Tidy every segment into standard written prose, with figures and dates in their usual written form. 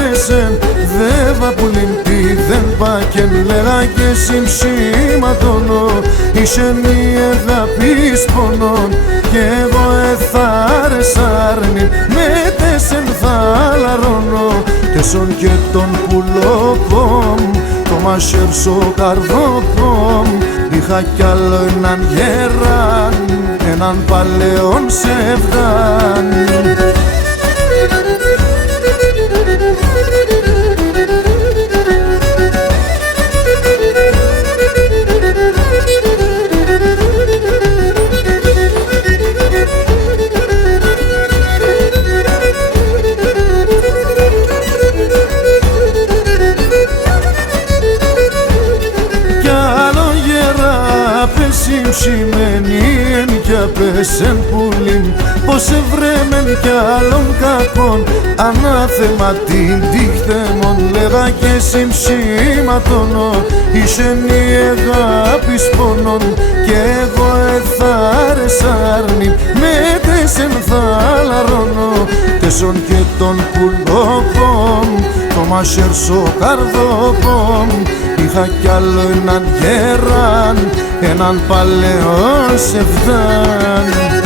πέσεν δε βαπουλήν τι δεν πάκεν λέγα και συμψήματονο είσαι η αγάπης πονών κι εγώ εθάρεσάρνη με τέσεν θα λαρώνω τέσον και τον πουλόπομ το μασέρσο καρδόπομ είχα κι άλλο έναν γέραν έναν παλαιόν σεβδάν. Συμψημένοι κι απέσεν πουλήν πως ευρέμεν κι άλλων κακών ανάθεμα την τύχτεμον λέγα και συμψήματονο είσαι η αγάπης πονών κι εγώ εθάρεσάρνη με τέσεν θα λαρώνω τέσον και τον πουλόπομ το μασέρσο καρδόπομ είχα κι άλλο έναν γέραν έναν παλαιόν σεβδάν.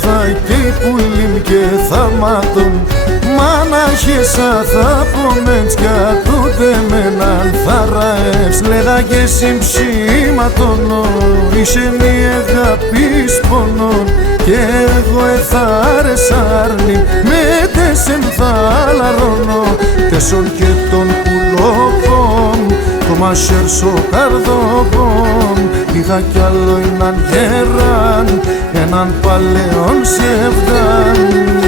Θα καίει πουλήν και θαμάτων μάναχεσα θα πομέντσκια τούτε με έναν θαραεύς λέγα και συμψήματονο είσαι η αγάπης πονών και εγώ εθάρεσάρνη με τέσεν θα λαρώνω τέσον και τον πουλόπομ το μασέρσο καρδόπομ είχα κι άλλο έναν γέραν έναν παλαιόν σεβδάν.